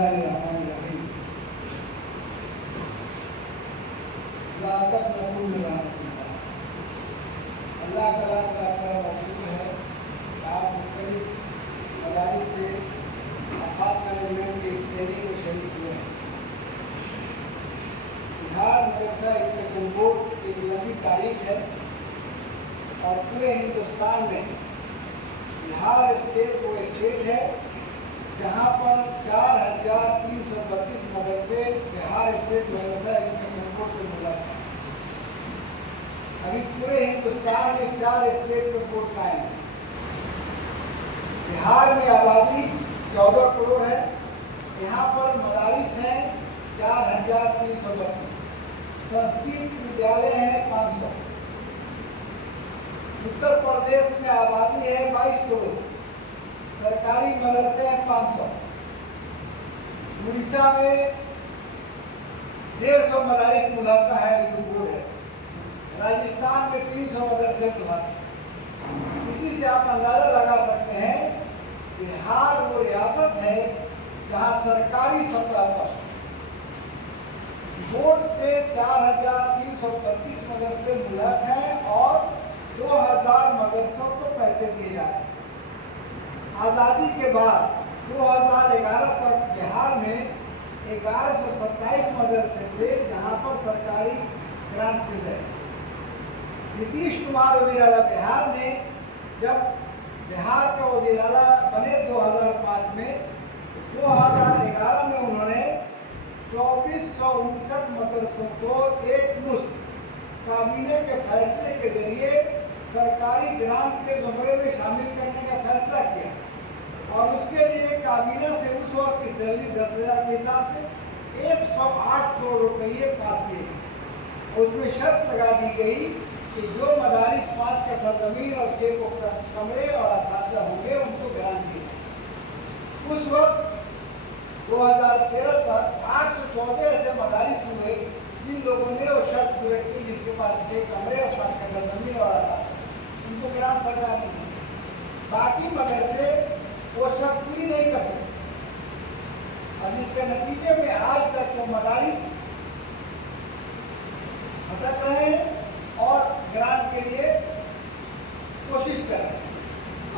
बिस्मिल्लाहिर्रहमानिर्रहीम। अल्लाह का लाख करम और शुक्र है कि आप मुख्तलिफ मदारिस से आफात मैनेजमेंट की ट्रेनिंग में शरीक हुए हैं। बिहार मदरसा एजुकेशन बोर्ड एक लंबी तारीख है और पूरे हिंदुस्तान में बिहार स्टेट वो स्टेट है जहाँ पर 4,332 मदरसे बिहार स्टेट मदरसा एजुकेशन बोर्ड से मिला है। अभी पूरे हिंदुस्तान में 4 स्टेट में बोर्ड कायम है। बिहार में आबादी 14 करोड़ है। यहाँ पर मदारिस हैं 4,332, संस्कृत विद्यालय हैं 500। उत्तर प्रदेश में आबादी है 22 करोड़, सरकारी मदरसे हैं 500। उड़ीसा में 150 मदारिस मुलाका है, जो बोर्ड है। राजस्थान में 300 मदरसे मुलाका। इसी से आप अंदाजा लगा सकते हैं बिहार वो रियासत है जहाँ सरकारी सतह पर बोर्ड से 4,332 मदरसे मुलाक हैं और 2,000 मदरसों को पैसे दिए जा रहे हैं। आज़ादी के बाद 2011 तक बिहार में 1127 मदरसे थे जहाँ पर सरकारी ग्रांट मिल रहे। नीतीश कुमार वज़ीर-ए-आला बिहार ने जब बिहार का वज़ीर-ए-आला बने 2005 में, 2011 में उन्होंने 2459 मदरसों को एक मुश्त काबीने के फैसले के जरिए सरकारी ग्रांट के ज़ुमरे में शामिल करने का फैसला किया और उसके लिए काबीना से उस वक्त की सैलरी 10,000 के हिसाब से 108 करोड़ रुपये पास किए गए। उसमें शर्त लगा दी गई कि जो मदारिस 5 कट्ठा जमीन और 6 कमरे और असातिज़ा होंगे उनको ग्रांट दिए। उस वक्त 2013 तक 814 ऐसे मदारिस हुए जिन लोगों ने वो शर्त पूरी की, जिसके पास 6 कमरे और 5 कट्ठा जमीन और असातिज़ा, उनको ग्रांट सरकार ने दी। बाकी मदरसे वो शर्त पूरी नहीं कर सकते। अब इसके नतीजे में आज तक वो मदारिस भटक रहे हैं और ग्रांट के लिए कोशिश कर रहे हैं।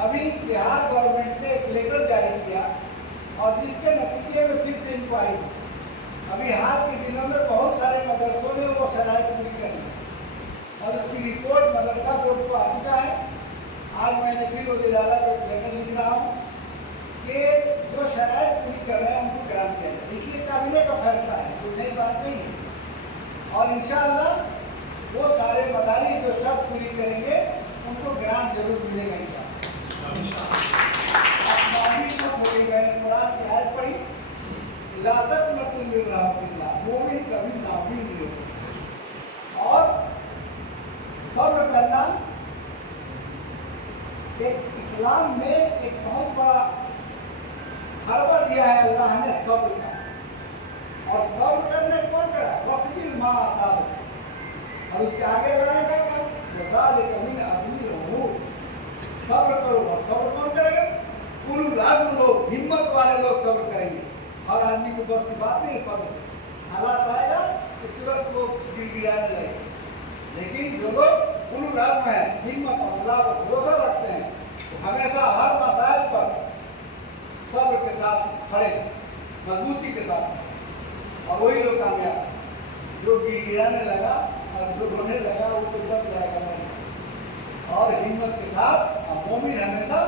अभी बिहार गवर्नमेंट ने एक लेटर जारी किया और जिसके नतीजे में फिर से इंक्वायरी हुई। अभी हाल के दिनों में बहुत सारे मदरसों ने वो शराइत पूरी कर ली और उसकी रिपोर्ट मदरसा बोर्ड को आ चुका है। आज मैंने फिर वज़ीर-ए-आला को एक लेटर लिख रहा हूँ कि जो शराइत पूरी कर रहे हैं उनको ग्रांट दिया जाए। इसलिए काबीने का फैसला है, कोई नई बात नहीं है। और इंशाअल्लाह वो सारे मदारिस जो शर्त पूरी करेंगे उनको ग्रांट जरूर मिलेगा इंशाअल्लाह। मैंने कुरान की आयत पढ़ी, ला तक़नतू मिन रहमतिल्लाह, मोमिन कभी नाउमीद नहीं होता। और सब्र करना एक इस्लाम में एक बहुत बड़ा हरबा दिया है अल्लाह ने सब्र का। और सब्र करने कौन करा? वस्बिर मा असाब। और उसके आगे अल्लाह ने क्या कहा? वज़ालिका मिन अज़्मिल उमूर। सब्र करो। और सब्र कौन करेगा? उलुल अज़्म लोग, हिम्मत वाले लोग सब्र करेंगे। हर आदमी को बस की बात नहीं सब्र। हालात आएगा तो तुरंत लोग गिड़गिड़ाने लगेंगे, लेकिन जो लोग उलुल अज़्म है, हिम्मत और अल्लाह पर भरोसा रखते हैं, तो हमेशा हर मसाइल पर सब्र के साथ खड़े, मजबूती के साथ। और वही लोग कामयाब। जो गिड़गिड़ाने लगा और जो रोने लगा वो तो दब जाएगा नहीं। और हिम्मत के साथ मोमिन हमेशा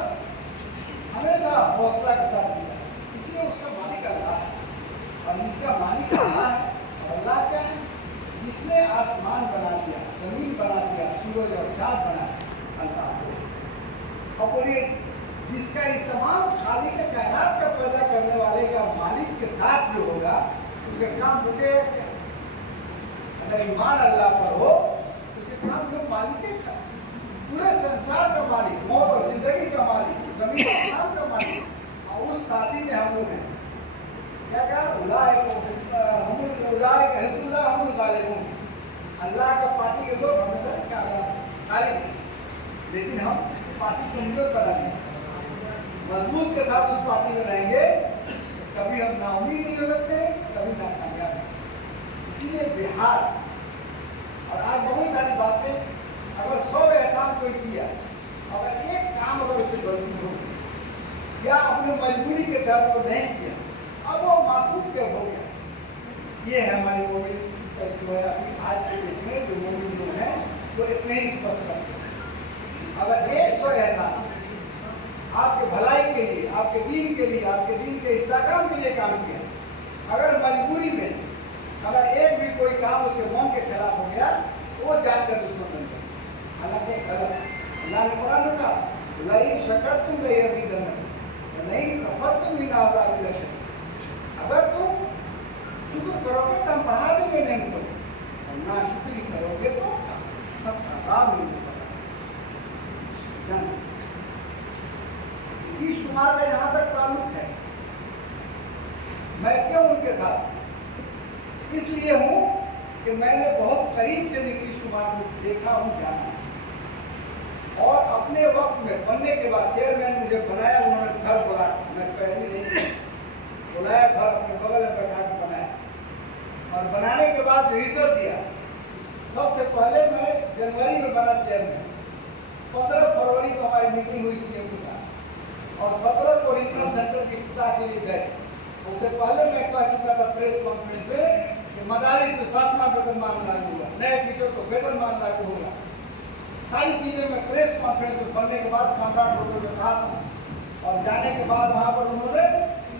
हमेशा हौसला के साथ मिला। इसलिए उसका मालिक अल्लाह है और इसका मालिक अल्लाह है। और अल्लाह क्या है? जिसने आसमान बना दिया, जमीन बना दिया, सूरज और चाँद बना दिया, अल्लाह। और बोलिए जिसका ये तमाम खालिक कायनात का पैदा करने वाले का मालिक के साथ जो होगा उसके काम रुके। अगर ईमान अल्लाह पर हो उसके काम जो मालिक है, पूरे संसार का मालिक, मौत और जिंदगी का मालिक, जमीन आसमान का मालिक, और उस साथी में हम लोग हैं। क्या कहा? अल्लाह का पार्टी के लोग हमेशा कामयाब, लेकिन हम पार्टी कमजोर बना लेंगे। मजबूत के साथ उस पार्टी में रहेंगे कभी हम नाउम्मीद नहीं हो सकते, कभी नाकामयाब। इसीलिए बिहार, और आज बहुत सारी बातें, अगर 100 एहसान कोई किया, अगर एक काम अगर उसे गलती हो या अपने मजबूरी के तहत को नहीं किया, अब वो मासूम क्या हो गया। ये है हमारी मोमिन जो है अभी आज के डेट में जो मोमिन लोग हैं वो इतने ही स्पष्ट करते हैं। अगर 100 एहसान आपके भलाई के लिए, आपके दीन के लिए, आपके दीन के इस्तेकाम के लिए काम किया, अगर मजबूरी में अगर एक भी कोई काम उसके मन के खिलाफ हो गया तो वो जानकर दुश्मन बन गया, हालांकि गलत है। अल्लाह ने कुरान में कहा लई शकरतुम लयज़ीदन्नकुम नहीं कफरतुम इन अज़ाबि लशदीद, अगर तुम शुक्र करोगे तो हम बढ़ा देंगे नेमतों को, और ना शुक्र करोगे तो सब अज़ाब मिलेगा। नीतीश कुमार का जहां तक ताल्लुक है, मैं क्यों उनके साथ इसलिए हूं कि मैंने बहुत करीब से नीतीश कुमार को देखा हूं, जाना, और अपने वक्त में बनने के बाद चेयरमैन मुझे बनाया, उन्होंने घर बुलाया, मैं पहले नहीं बुलाया, घर अपने बगल में बैठा के बनाया, और बनाने के बाद जो इज्जत दिया, सबसे पहले मैं जनवरी में बना चेयरमैन, 15 फरवरी को हमारी मीटिंग हुई सीएम के साथ, और 17 को रीजनल सेंटर की इफ्तिताह के लिए गए। उससे पहले मैं कह चुका था प्रेस कॉन्फ्रेंस में कि मदारिस में 7वां वेतनमान लागू होगा, नए टीचर को वेतनमान लागू होगा, सारी चीजें मैं प्रेस कॉन्फ्रेंस में बनने के बाद कॉन्ट्रैक्ट होकर में कहा था, और जाने के बाद वहां पर उन्होंने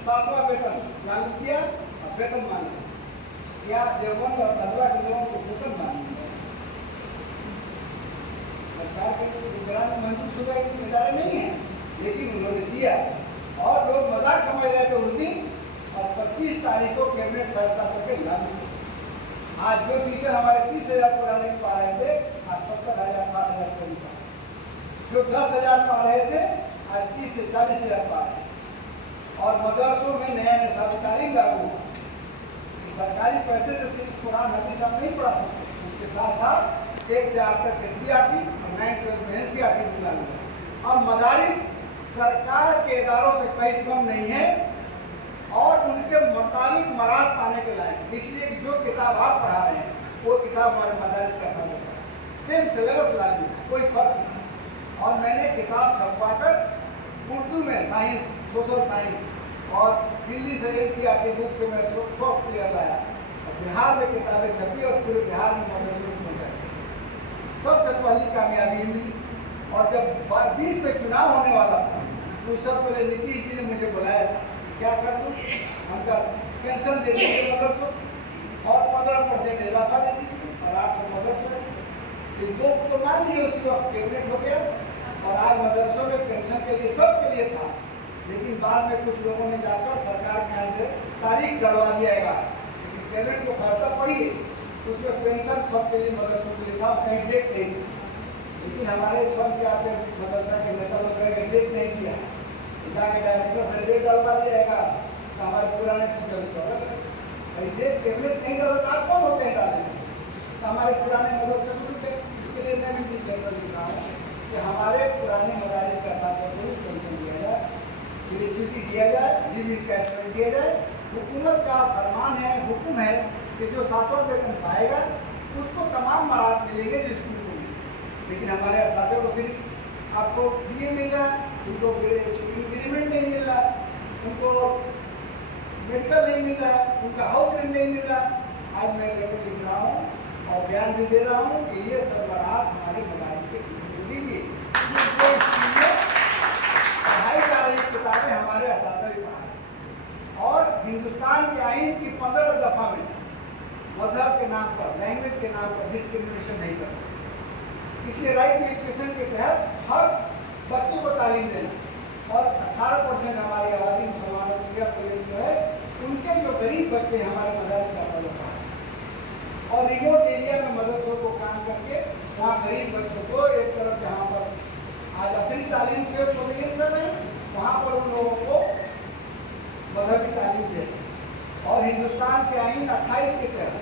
7वां वेतन लागू किया और वेतन मान लिया। या देवबंद और नदवा के लोगों को वेतन मान लिया, सरकार के निगरानी मंजूर शुदा इदारे नहीं है, लेकिन उन्होंने दिया, और लोग मजाक समझ रहे थे उस दिन, और 25 तारीख को कैबिनेट फैसला करके लागू किया। आज जो टीचर हमारे 30,000 पुराने पा रहे थे, आज 70,000 60,000 से भी पा, जो 10,000 पा रहे थे आज 30 से 40,000 पा रहे हैं। और मदरसों में नया निसाबी तालीम लागू हुआ, सरकारी पैसे से सिर्फ कुरान हदीस आप नहीं पढ़ा सकते, उसके साथ साथ 1 से 8 तक के सीआरटी और 9 12 में एनसीईआरटी भी लागू है। और मदारिस सरकार के इदारों से कहीं कम नहीं है, और उनके मुताबिक मराद पाने के लायक, इसलिए जो किताब आप पढ़ा रहे हैं वो किताब हमारे मदारिस का साथ होता है, सेम सिलेबस लागू है, कोई फर्क नहीं। और मैंने किताब छपवाकर उर्दू में साइंस, सोशल साइंस, और दिल्ली से एनसीईआरटी बुक से मैं सॉफ्टवेयर लाया, और बिहार में किताबें छपी और पूरे बिहार में मदरसों में पहुँचाई। सबसे पहली कामयाबी मिली। और जब 20 में चुनाव होने वाला था, उस सब पहले नीतीश जी ने मुझे बुलाया था, क्या कर दूँ, उनका पेंशन दे दीजिए मदरसों, और 15% इजाफा दे दीजिए, और 800 मदरसों, ये 2 तो मान लिए उसी वक्त कैबिनेट हो गया, और आज मदरसों में पेंशन के लिए सबके लिए था। लेकिन बाद में कुछ लोगों ने जाकर सरकार के यहाँ से तारीख गड़वा दिया गया, लेकिन कैबिनेट को फैसला पढ़िए, उसमें पेंशन सबके लिए मदरसों के लिए था, कहीं डेट नहीं थी। लेकिन हमारे स्वयं के आपके मदरसा के नेता लोग कहेंगे डेट नहीं दिया, जाके डायरेक्टर से डेट डलवा दिएगा, तो हमारे पुराने टीचर स्वागत है भाई, डेट कैबिनेट नहीं डाला, आप कौन होते हैं डालेंगे, तो हमारे पुराने मदरसे को छूटे। इसके लिए मैं भी लेटर लिख रहा हूँ कि हमारे पुराने मदारिस का साथ पेंशन दिया जाए, ग्रेच्युटी दिया जाए, लीव इनकैशमेंट दिया जाए। हुकूमत का फरमान है, हुक्म है कि जो 7वां वेतन पाएगा उसको तमाम मराद मिलेंगे जिसको, लेकिन हमारे असातिज़ को सिर्फ आपको डीए मिल रहा है, उनको इंक्रीमेंट नहीं मिल रहा, उनको मेडिकल नहीं मिल रहा, उनका हाउस रेंट नहीं मिल रहा। आज मैं लेटर लिख रहा हूँ और बयान भी दे रहा हूँ कि ये सरबराह हमारे मदारिस के दीजिए, पढ़ाई जा रही किताबें हमारे असातिज़ भी पढ़ा रहे, और हिंदुस्तान के आइन की 15 दफ़ा में मजहब के नाम पर, लैंग्वेज के नाम पर डिस्क्रिमिनेशन नहीं कर सकते। इसलिए राइट टू एजुकेशन के तहत हर बच्चे को तालीम देना, और 18% हमारी आबादी मुसलमानों की जो है, उनके जो गरीब बच्चे हमारे मदरसे का सदर पढ़ा, और रिमोट एरिया में मदरसों को काम करके वहाँ गरीब बच्चों को एक तरफ जहाँ पर आज असली तालीम से प्रोत्साहित कर रहे हैं, वहाँ पर उन लोगों को मजहबी तालीम दे रहे हैं। और हिंदुस्तान के आइन 28 के तहत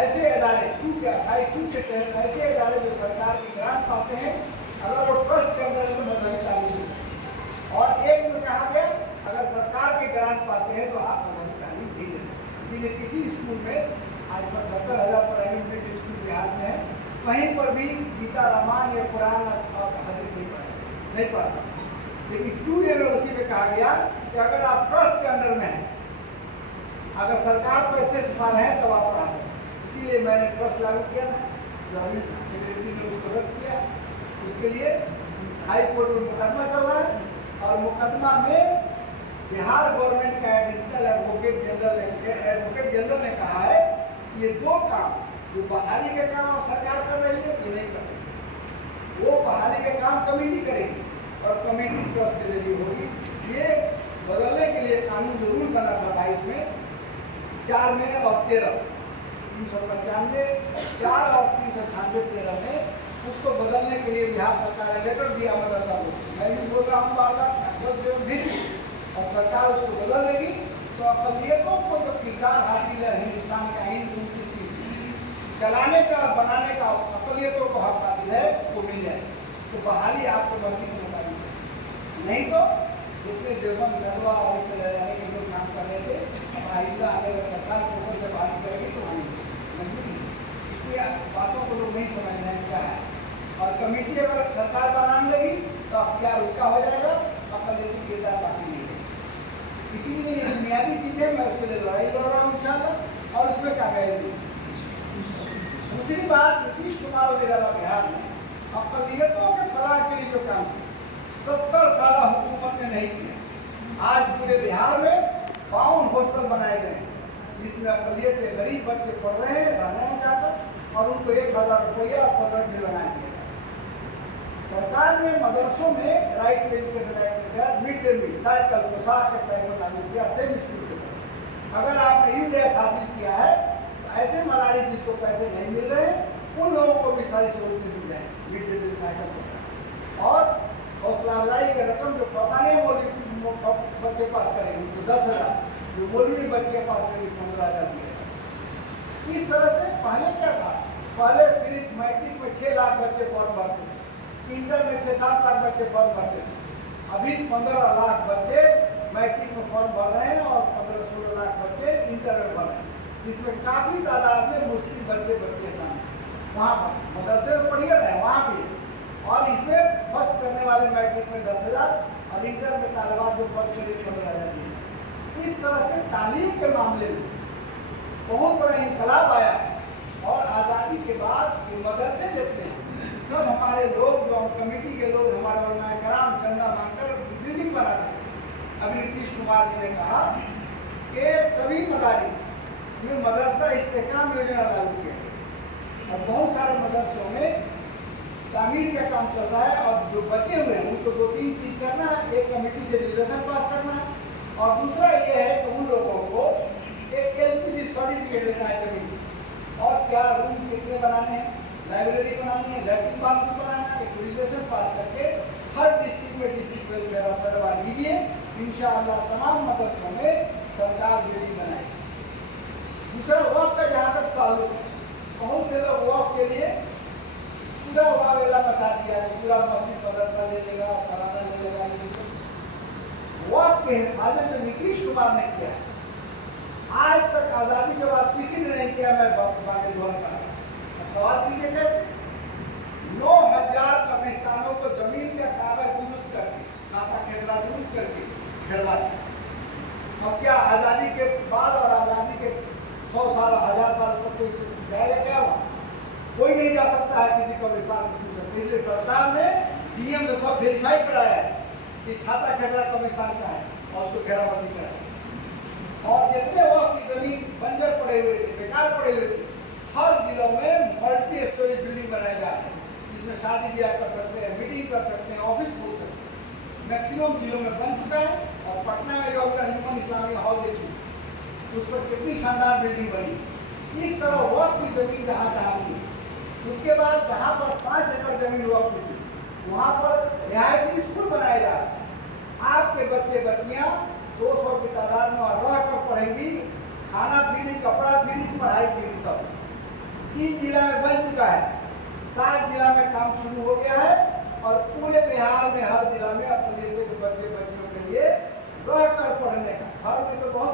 ऐसे इदारे, 28 के तहत ऐसे इदारे जो सरकार की ग्रांट पाते हैं, अगर वो ट्रस्ट के अंदर है तो मजहबी तालीम दे सकते हैं। और एक में कहा गया अगर सरकार के ग्रांट पाते चाहते हैं तो आप मजहबी तालीम नहीं दे सकते। इसीलिए किसी स्कूल में आज 75,000 प्राइवेट मिडिल स्कूल बिहार में है, कहीं पर भी गीता रामायण या कुरान और हदीस नहीं पढ़ा सकते। लेकिन 2A में उसी में कहा गया कि अगर आप ट्रस्ट के अंडर में हैं, अगर सरकार पैसे पा रहे हैं तब आप पढ़ा सकते। इसीलिए मैंने ट्रस्ट लागू किया था, जो अभी सेक्रेटरी ने उसको रद्द किया। उसके लिए हाई कोर्ट में मुकदमा चल रहा है और मुकदमा में बिहार गवर्नमेंट का एडिशनल एडवोकेट जनरल ने कहा है कि ये दो काम, जो बहाली के काम सरकार कर रही है, ये नहीं कर सकती। वो बहाली के काम कमेटी करेगी और कमेटी ट्रस्ट के जरिए होगी। ये बदलने के लिए कानून जो रूल बना था 22 में, 4 में और 13, 395, 4 और 396, 13 में उसको बदलने के लिए बिहार सरकार ने लेटर दिया मदरसा को। मैं भी बोल रहा हूँ बार-बार भी, और सरकार उसको बदल देगी तो अक़लियतों को जो किरदार हासिल है हिंदुस्तान का आइन 29 चलाने का और बनाने का, अक़लियतों को हक हासिल है, वो मिल जाए। तो बहाली आपको मर्जी के मुताबिक, नहीं तो जितने देवबंद नदवा और इससे रहने के लोग काम कर रहे थे, अब आइंदा अगर सरकार को ऊपर से बहाली करेगी तो इसलिए बातों को लोग नहीं समझ रहे हैं क्या है। और कमेटी अगर सरकार बनाने लगी तो अख्तियार उसका हो जाएगा, अक़लियती किरदार बाकी नहीं है। इसीलिए ये बुनियादी चीज़ें मैं उसके लिए लड़ाई लड़ रहा हूँ इंशाल्लाह, और उसमें कामयाबी। दूसरी बात, नीतीश कुमार वगैरह बिहार में अक़लियतों के फलाह के लिए जो काम किया 70 साल हुकूमत ने नहीं किया। आज पूरे बिहार में 52 हॉस्टल बनाए गए हैं, जिसमें अक़लियत के गरीब बच्चे पढ़ रहे हैं, रह रहे हैं जाकर, और उनको 1,000 रुपया और 15 दिन लगाए दिया। सरकार ने मदरसों में राइट टू एजुकेशन एक्ट के तहत मिड डे मील, साइकिल, पोशाक स्टाइपेंड लागू किया, सेम स्कूल के तहत। अगर आपने यूडीएस हासिल किया है तो ऐसे मदारिस जिसको पैसे नहीं मिल रहे हैं, उन लोगों को भी सारी सहूलतें दी जाए, मिड डे मील, साइकिल, पोशाक। और हौसला अफजाई की रकम जो फौकानिया बच्चे पास करेंगे उसको 10,000, जो मौलवी बच्चे पास करेंगे 15,000 दिए। इस तरह से पहले क्या था, पहले सिर्फ मैट्रिक में 6 लाख बच्चे फॉर्म भरते थे, इंटर में 6-7 लाख बच्चे फॉर्म भरते थे। अभी 15 लाख बच्चे मैट्रिक में फॉर्म भर रहे हैं और 15-16 लाख बच्चे इंटर में भर रहे हैं, जिसमें काफ़ी तादाद में मुस्लिम बच्चे शामिल। वहाँ पर मदरसे में पढ़िए रहे वहाँ भी, और इसमें फर्स्ट करने वाले मैट्रिक में 10,000 और इंटर में तालिबात जो फर्स्ट के लिए 15,000 दिए। इस तरह से तालीम के मामले में बहुत बड़ा इनकलाब आया है। और आज़ादी के बाद ये मदरसे जितने हैं, सब हमारे लोग, जो कमेटी के लोग, हमारे उलमाए कराम चंदा मांगकर बिल्डिंग बनाते हैं। अभी नीतीश कुमार जी ने कहा कि सभी मदारिस में मदरसा इस्तेहकाम योजना लागू किया है, और बहुत सारे मदरसों में तामीर का काम चल रहा है। और जो बचे हुए हैं उनको 2-3 चीज़ करना है, एक कमेटी से रिजर्वेशन पास करना है, और दूसरा ये है कि उन लोगों को एक LPC सर्टिफिकेट लेना है जमीन, और क्या रूम कितने बनाने हैं, लाइब्रेरी बनानी है, लैट्रिन बाथरूम बनाना है, एक रिजर्वेशन पास करके हर डिस्ट्रिक्ट में डिस्ट्रिक्ट वेलफेयर ऑफिसर करवा लीजिए। इंशाअल्लाह तमाम मदरसों में सरकार बिल्डिंग बनाएगी। दूसरा वक़्त का जहाँ तक ताल्लुक है, बहुत से लोग वक़्त के लिए पूरा वावेला मचा दिया है, पूरा मस्जिद मदरसा ले लेगा, फलाना ले लेगा। वक़्त के हिफाजत जो नीतीश कुमार ने किया है, आज तक आज़ादी के बाद किसी ने नहीं किया। मैं बाकी द्वार कर रहा हूँ, सवाल कीजिए कैसे? 9,000 कब्रिस्तानों को जमीन का कागज दुरुस्त करके, खाता खेसरा दुरुस्त करके घेरवा दिया। अब क्या आज़ादी के बाद और आज़ादी के 100 साल 1000 साल तक कोई जाएगा क्या? वहाँ कोई नहीं जा सकता है किसी कब्रिस्तान में छू सकते। इसलिए सरकार ने DM से सब वेरीफाई कराया है कि खाता खेसरा कब्रिस्तान का है, और उसको घेराबंदी कराया। और जितने वक्त की जमीन बंजर पड़े हुए थे, बेकार पड़े हुए थे, हर जिलों में मल्टी स्टोरी बिल्डिंग बनाए जा रहे हैं, जिसमें शादी ब्याह कर सकते हैं, मीटिंग कर सकते हैं, ऑफिस खोल सकते हैं। मैक्सिमम जिलों में बन चुका है। और पटना में जो आपका ह्यूमन इस्लामिक हॉल देखिए, उस पर कितनी शानदार बिल्डिंग बनी। इस तरह वक्त की जमीन जहाँ जहाँ थी, उसके बाद जहाँ पर 5 एकड़ जमीन वक्त थी, वहाँ पर रिहायशी स्कूल बनाए जा रहे हैं। आपके बच्चे बच्चियाँ 200 की तादाद में वहाँ रह कर पढ़ेंगी, खाना पीनी, कपड़ा पीनी, पढ़ाई पीनी, सब 3 जिला में बन चुका है। 7 जिला में काम शुरू हो गया है, और पूरे बिहार में हर जिला में अपने बच्चे बच्चियों के लिए रह कर पढ़ने का। हर में तो बहुत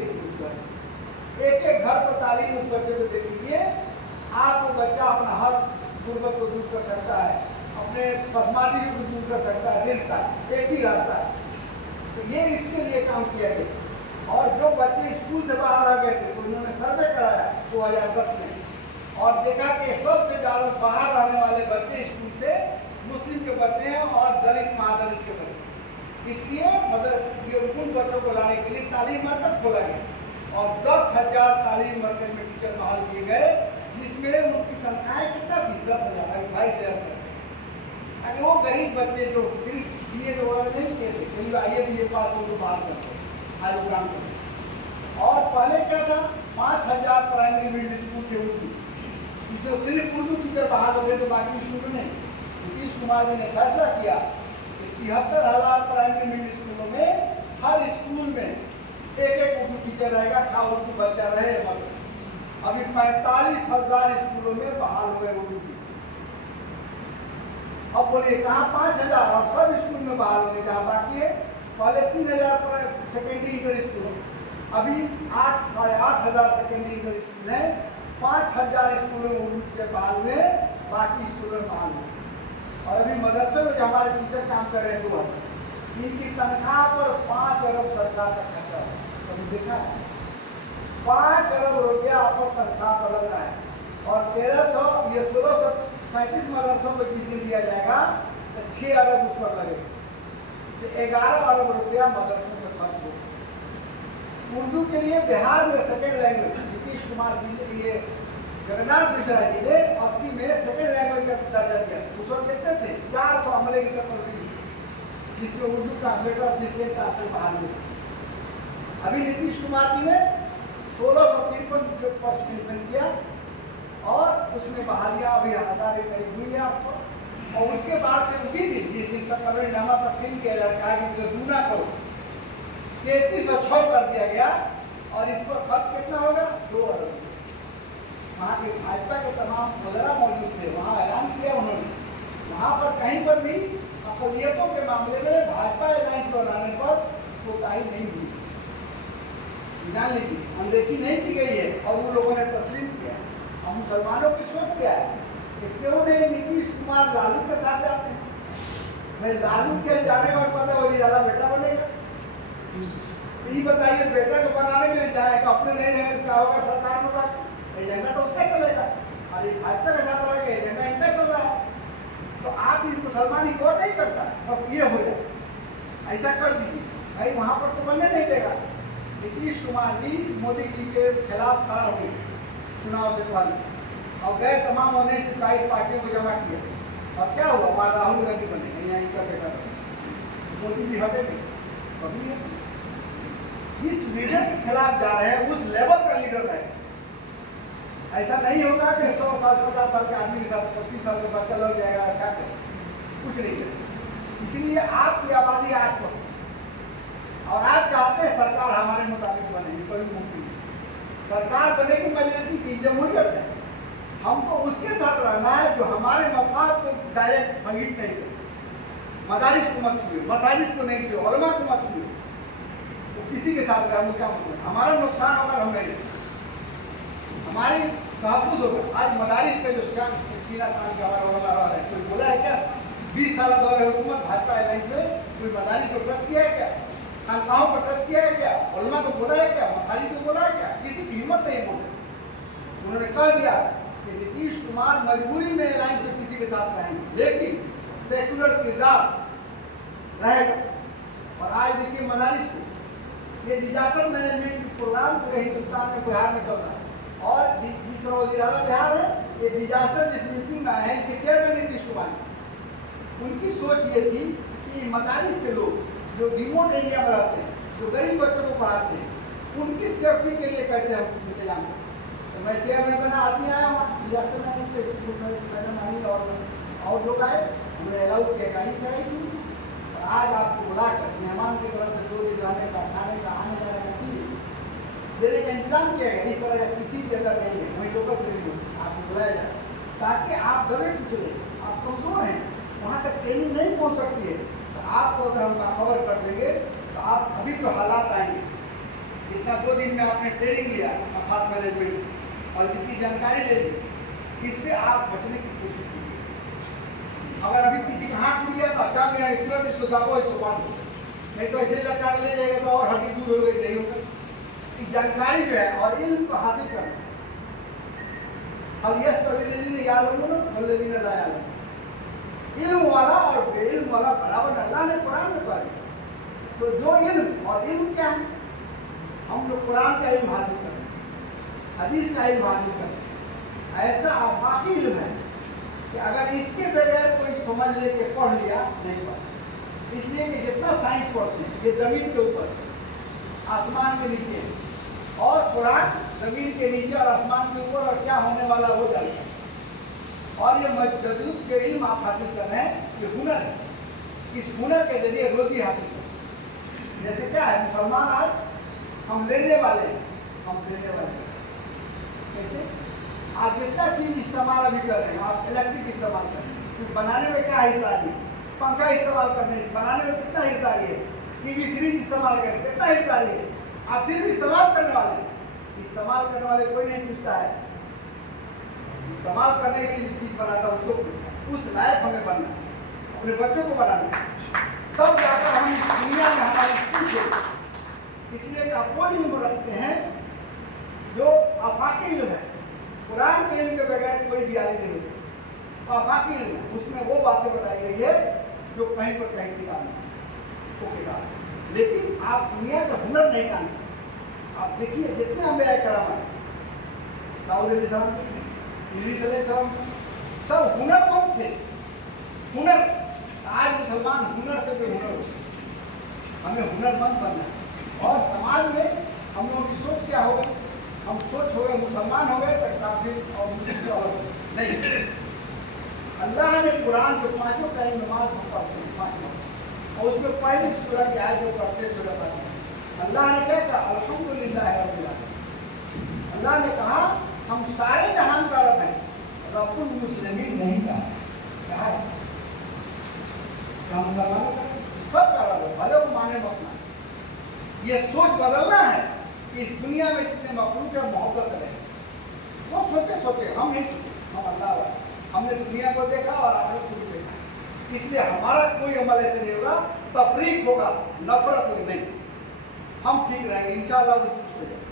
देखिए उस घर, एक एक घर पर तालीम उस बच्चे को दे दीजिए, आप वो बच्चा अपना हर गुर्बत को दूर कर सकता है, अपने पसमानगी को दूर कर सकता है, सिर्फ एक ही रास्ता है। तो ये इसके लिए काम किया गया। और जो बच्चे स्कूल से बाहर आ गए थे तो उन्होंने सर्वे कराया 2010 में, और देखा कि सबसे ज़्यादा बाहर रहने वाले बच्चे स्कूल से मुस्लिम के बच्चे हैं और दलित महादलित के बच्चे। इसलिए मतलब ये उन बच्चों को लाने के लिए तालीम मरकज खोला गया और 10,000 तालीम मरकज में टीचर बहाल किए गए, जिसमें उनकी तनख्वाहें कितना थी? 10,000, 22,000। अगर वो गरीब बच्चे जो सिर्फ BA वगैरह नहीं किए थे, कहीं IABA पास उनको बाहर करते आज वो काम करते। और पहले क्या था, 5,000 प्राइमरी मिडिल स्कूल थे उर्दू, इसमें सिर्फ उर्दू टीचर बहाल हो गए थे, बाकी स्कूल में नहीं। नीतीश कुमार जी ने फैसला किया कि 73,000 प्राइमरी मिडिल स्कूलों में हर स्कूल में एक एक उर्दू टीचर रहेगा, खा उर्दू बच्चा रहे मतलब। अभी 45,000 स्कूलों में बहाल हुए उर्दू टीचर। अब बोलिए कहाँ 5,000 और सब स्कूल में बहाल होंगे जहाँ बाकी है। पहले 3,000 पर सेकेंडरी इंटर स्कूल, अभी 8,500 सेकेंडरी इंटर स्कूल है, 5,000 स्कूलों में उर्दू टीचर बहाल हुए, बाकी स्कूलों में बहाल हुए। और अभी मदरसे में जो हमारे टीचर काम कर रहे हैं 2,000, इनकी तनख्वाह पर 5 अरब सरकार का खर्चा है। कभी देखा है? 5 अरब रुपया पर तनख्वाह पर लग रहा है। और 1,300 ये 1,637 मदरसों को जिस दिन दिया जाएगा तो 6 अरब उस पर लगेगा, तो 11 अरब रुपया मदरसों में खर्च होगा। उर्दू के लिए बिहार में सेकेंड लैंग्वेज नीतीश कुमार जी के लिए जगन्नाथ मिश्रा जी ने 80 में सेकेंड लैंग्वेज का दर्जा दिया। उस वक्त देखते थे 400 अमले की तकरीर, जिसमें उर्दू ट्रांसलेटर असिस्टेंट ट्रांसलेटर बहाल हुए। अभी नीतीश कुमार जी ने 1653 जो पोस्ट चिंतन किया और उसमें बहालियाँ अभी 1000 के करीब हुई है आपको। और उसके बाद से उसी दिन जिस दिन तक करोड़नामा तकसीम किया जाता है, किसी को दूना करो, 3306 कर दिया गया। और इस पर खर्च कितना होगा? 2 अरब। वहाँ के भाजपा के तमाम वज़रा मौजूद थे, वहाँ ऐलान किया उन्होंने, वहाँ पर कहीं पर भी अक़लियतों के मामले में भाजपा अलायंस बनाने पर कोताही नहीं हुई, जान लीजिए, अनदेखी नहीं की गई है और उन लोगों ने तस्लीम किया। अब मुसलमानों की सोच क्या है कि क्यों नहीं नीतीश कुमार लालू के साथ जाते हैं? मैं लालू के जाने का पता है वो ज़्यादा बेटा बनेगा। ये बताइए, बेटा को बनाने के लिए जाएगा, अपने नहीं रहेंगे क्या होगा? सरकार में एजेंडा तो उसका चलेगा और ये भाजपा के साथ रह के एजेंडा इनका चल रहा है। तो आप इस मुसलमान को नहीं करता, बस ये हो जाए, ऐसा कर दीजिए भाई, वहाँ पर तो बनने नहीं देगा। नीतीश कुमार जी मोदी जी के खिलाफ खड़ा हो गए चुनाव से पहले और गए तमाम 19 पार्टियों को जमा किया, और क्या हुआ? वहाँ राहुल गांधी बने, यहाँ इनका बेटा बने, मोदी जी हटेंगे कभी? जिस लीडर के खिलाफ जा रहे हैं उस लेवल का लीडर है। ऐसा नहीं होगा कि 100 साल 50 साल के आदमी के साथ 25 साल का बच्चा लग जाएगा, क्या करें? कुछ नहीं करें। इसीलिए आपकी आबादी 8% और आप चाहते हैं सरकार हमारे मुताबिक बने, कोई मुमकिन नहीं। सरकार बनेगी मेजोरिटी की, जमहूरियत है, हमको उसके साथ रहना है जो हमारे मफाद को डायरेक्ट भंगित नहीं करे। मदारिस को मत छुए, मसाजिद को नहीं छुए, उलमा को मत छुए, तो किसी के साथ रहने क्या मतलब? हमारा नुकसान होगा, हम नहीं, हमारी तहफ़्फ़ुज़ होगा। आज मदारिस पे जो सीना तान के हमारा उलमा रहा है, कोई बोला है क्या? 20 साल दौर हुकूमत भाजपा अलायंस में कोई मदारिस को टच किया है क्या? खानकाहों को टच किया है क्या? उलमा को बोला है क्या? मसाजिद को बोला है क्या? किसी की हिम्मत नहीं बोल सकती। उन्होंने कह दिया कि नीतीश कुमार मजबूरी में अलायंस में किसी के साथ रहेंगे, लेकिन सेकुलर किरदार रहेगा। और आज देखिए मदारिस को, ये डिजास्टर मैनेजमेंट प्रोग्राम पूरे हिंदुस्तान में, बिहार में चल रहा है। और जिस तरह वज़ीर-ए-आज़म बिहार है, ये डिजास्टर जिस मीटिंग में आए हैं, इनके चेयरमैन नीतीश कुमार, उनकी सोच ये थी कि मदारिस के लोग जो रिमोट एरिया में रहते हैं, जो गरीब बच्चों को पढ़ाते हैं, उनकी सेफ्टी के लिए कैसे हम इंतजाम करें। तो मैं चेयरमैन बना, आदमी आया वहाँ डिजास्टर मैनेजमेंट मैडम आई और लोग आए, हमने अलाउ किया, गाड़ी कराई थी। आज आपको बुलाकर मेहमान की तरह से 2 दिन रहने का, खाने का, आने जाने का देने का इंतजाम किया गया। इस तरह किसी जगह नहीं है, वहीं लोकल ट्रेनिंग आपको बुलाया जाए ताकि आप दबे टुकड़े, आप कमज़ोर हैं, वहाँ तक ट्रेनिंग नहीं पहुँच सकती है, तो आपको अगर हम खबर कर देंगे तो आप अभी जो हालात आएंगे जितना 2 दिन में आपने ट्रेनिंग लिया अफाक मैनेजमेंट और जितनी जानकारी ले ली, इससे आप बचने की कोशिश कीजिए। अगर अभी किसी का हाथ टूट गया तो अचानक गया तुरंत इसको दाबो, इसको बांधो, नहीं तो ऐसे लटका के ले जाएगा तो और हड्डी दूर हो गई, नहीं होगा। इस जानकारी जो है और इल्म को हासिल करना अब यस कभी याद रखो ना, बल्ले ने लाया इल्म वाला और बेइल्म वाला बराबर अल्लाह ने कुरान में कहा दिया। तो जो इल्म और इल्म क्या है, हम लोग कुरान का इल्म हासिल करते हैं, हदीस का इल्म हासिल करते हैं। ऐसा आफाकी इल्म है कि अगर इसके बगैर कोई समझ ले के पढ़ लिया नहीं पढ़। इसलिए कि जितना साइंस पढ़ते हैं ये जमीन के ऊपर, आसमान के नीचे, और कुरान जमीन के नीचे और आसमान के ऊपर और क्या होने वाला वो जानता है। और ये मजदूर के इल्म आप हासिल कर रहे हैं, ये हुनर है। इस हुनर के जरिए रोजी हासिल कर। जैसे क्या है, मुसलमान आज हम लेने वाले हैं, हम देने वाले हैं। कैसे? आप जितना चीज इस्तेमाल अभी कर रहे हैं, आप इलेक्ट्रिक इस्तेमाल कर रहे हैं, इसको बनाने में क्या हिस्सेदारी है, पंखा इस्तेमाल करने बनाने में कितना हिस्सेदारी है, टीवी फ्रिज इस्तेमाल करें कितना हिस्सेदारी है। आप सिर्फ इस्तेमाल करने वाले हैं, इस्तेमाल करने वाले कोई नहीं पूछता है। इस्तेमाल करने के लिए चीज बनाता है उसको, उस लायक हमें बनना है, अपने बच्चों को बनाना है, तब जाकर हम इस दुनिया में हमारी स्थिति। इसलिए का कोई इल्म रखते हैं जो आफाकी इल्म है। कुरान के इल्म के बगैर कोई भी आगे नहीं होती। आफाकी इल्म है, उसमें वो बातें बताई गई है जो कहीं पर कहीं किताब नहीं, वो किताब। लेकिन आप दुनिया का हुनर नहीं जानते। आप देखिए जितने अंबिया कराम है, दाऊद अलैहिस्सलाम, इदरीस अलैहिस्सलाम, सब हुनरमंद थे। हुनर, आज मुसलमान हुनर से बेहुनर हो, हमें हुनरमंद बनना है। और समाज में हम लोगों की सोच क्या हो गई, हम सोच हो गए मुसलमान हो गए तो काफिर और मुस्लिम से अलग नहीं। अल्लाह ने कुरान के 5 टाइम नमाज हम पढ़ते हैं 5 वक्त, और उसमें पहली सूरह की आयत जो पढ़ते हैं सूरह फातिहा, अल्लाह ने क्या कहा, अल्हम्दुलिल्लाह रब्बिल आलमीन। अल्लाह ने कहा हम सारे जहान का रब हैं, रब्बुल मुस्लिमीन नहीं कहा है। हम मुसलमानों का सब का रब है, भले वो माने अपना। ये सोच बदलना है कि इस दुनिया में इतने मखलूक है, मोहब्बत से रहे। वो सोचे हम नहीं सोचे, हम अल्लाह वाले। हमने दुनिया को देखा और आखिरत को भी देखा, इसलिए हमारा कोई अमल ऐसे नहीं होगा, तफरीक होगा, नफरत होगी नहीं। हम ठीक रहेंगे इंशाअल्लाह, वो खुश हो जाए।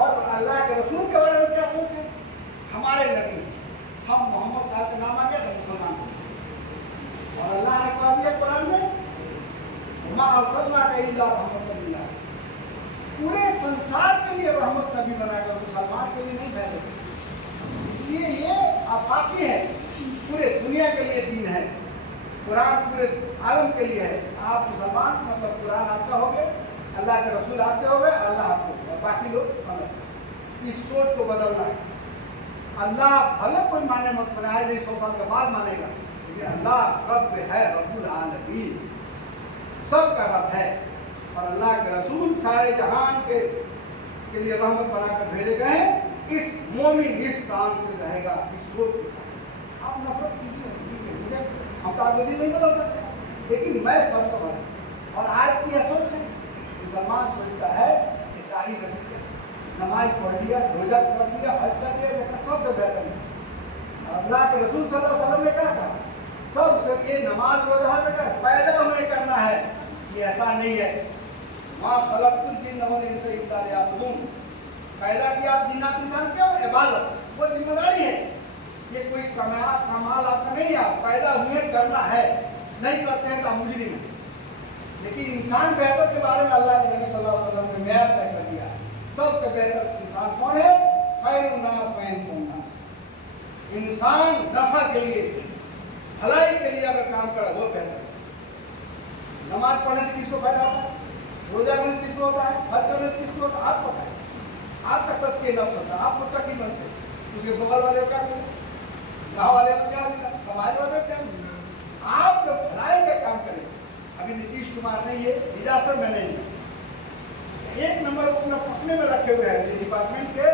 और अल्लाह के रसूल के बारे में क्या सोच है, हमारे नबी, हम मोहम्मद साहब का नाम आ गया तो मुसलमान हो। और अल्लाह ने कहा दिया कुरान में, मा अर्सलनाका इल्ला रहमतन लिल आलमीन, पूरे संसार के लिए रहमत नबी बनाकर, मुसलमान के लिए नहीं भेजा। इसलिए ये आफाकी है, पूरे दुनिया के लिए दीन है। कुरान पूरे आलम के लिए है। आप मुसलमान मतलब कुरान आपका हो गए, अल्लाह के रसूल आपके हो गए, अल्लाह आपको, और बाकी लोग अलग। इस सोच को बदलना है। अल्लाह भले कोई माने मत बनाए, नहीं 100 साल के बाद मानेगा, लेकिन अल्लाह रब है, रब्बुल आलमीन, सबका रब है। और अल्लाह के रसूल सारे जहान के लिए रहमत बनाकर भेजे गए हैं। इस मोमिन इस शान से रहेगा, इस सोच के साथ। आप नफरत कीजिए, हम तो आपको दिल नहीं बदल सकते, लेकिन मैं सबका बना। और आज की यह सोच है, मुसलमान सोचता है कि दाढ़ी रख लिया, नमाज पढ़ लिया, रोजा कर लिया, हज कर लिया, लेकिन सबसे बेहतर नहीं। अल्लाह के रसूल सल्लल्लाहु अलैहि वसल्लम ने क्या कहा, सबसे ये नमाज रोजा कर पैदा हमें करना है, ये ऐसा नहीं है। माँ खलक़तुल जिन्न वल इंसा इल्ला लियअबुदून, पैदा किया आप जिन्नात इंसान क्यों, इबादत, वो जिम्मेदारी है। ये कोई कमाल आपका नहीं है, पैदा हुए करना है, नहीं करते हैं तो आप मुजरिम हैं। लेकिन इंसान बेहतर के बारे में अल्लाह के नबी सल्लल्लाहु अलैहि वसल्लम ने मेयार तय कर दिया। सबसे बेहतर इंसान कौन है, खैरुन नास वअनफुहुन नास। इंसान नफा के लिए, भलाई के लिए अगर काम करे वो बेहतर। नमाज पढ़ने से किसको फायदा होता है, रोजा करने से किसको होता है, हज करने से किसको होता है, आपको फायदा। आपका तस्कीर नफ्स होता है, आप मुत्तकी बनते, उसके बगल वाले का क्या, गाँव वाले का क्या मिला, समाज वाले का क्या मिला। आप जो भलाई का काम करें, अभी नीतीश कुमार ने ये डिजास्टर मैनेजमेंट 1 नंबर अपने में रखे हुए हैं, ये डिपार्टमेंट के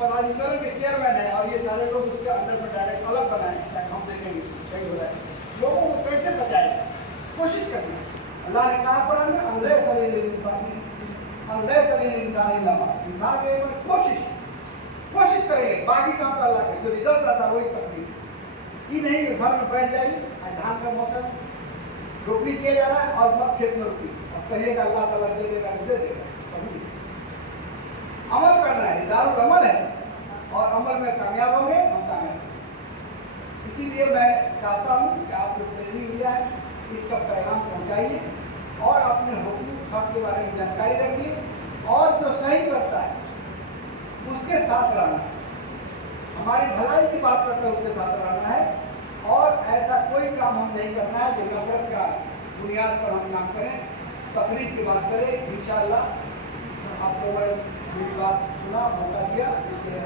पदाधिकारी के चेयरमैन है, और ये सारे लोग उसके अंडर में डायरेक्ट अलग बनाए। हम देखेंगे सही हो रहा है, लोगों को कैसे बचाएगा, कोशिश करना है। अल्लाह ने कहा कुरान में, अंदर से इंसान ही लगा इंसान के कोशिश करेंगे, बाकी काम कर ला के जो रिजल्ट रहता है वही तकलीफ। ये नहीं कि घर में बैठ जाइए, धान का मौसम है, रोपनी किया जा रहा है और मत खेत में रोपी और कहिएगा अल्लाह ताला दे देगा तो दे देगा, कभी नहीं। अमल करना है, दारुल अमल है और अमल में कामयाब होंगे, हम कामयाब। इसीलिए मैं चाहता हूँ कि आप जो ट्रेनिंग लिया है इसका पैगाम पहुँचाइए और अपने हुकूक हक के बारे में जानकारी रखिए और जो सही करता है उसके साथ रहना, हमारी भलाई की बात करता है उसके साथ रहना है और ऐसा कोई काम हम नहीं करना है जो नफरत का बुनियाद पर हम काम करें, तफरीक की बात करें। इंशाअल्लाह आप लोगों ने मेरी बात सुना, मौका दिया, इसके लिए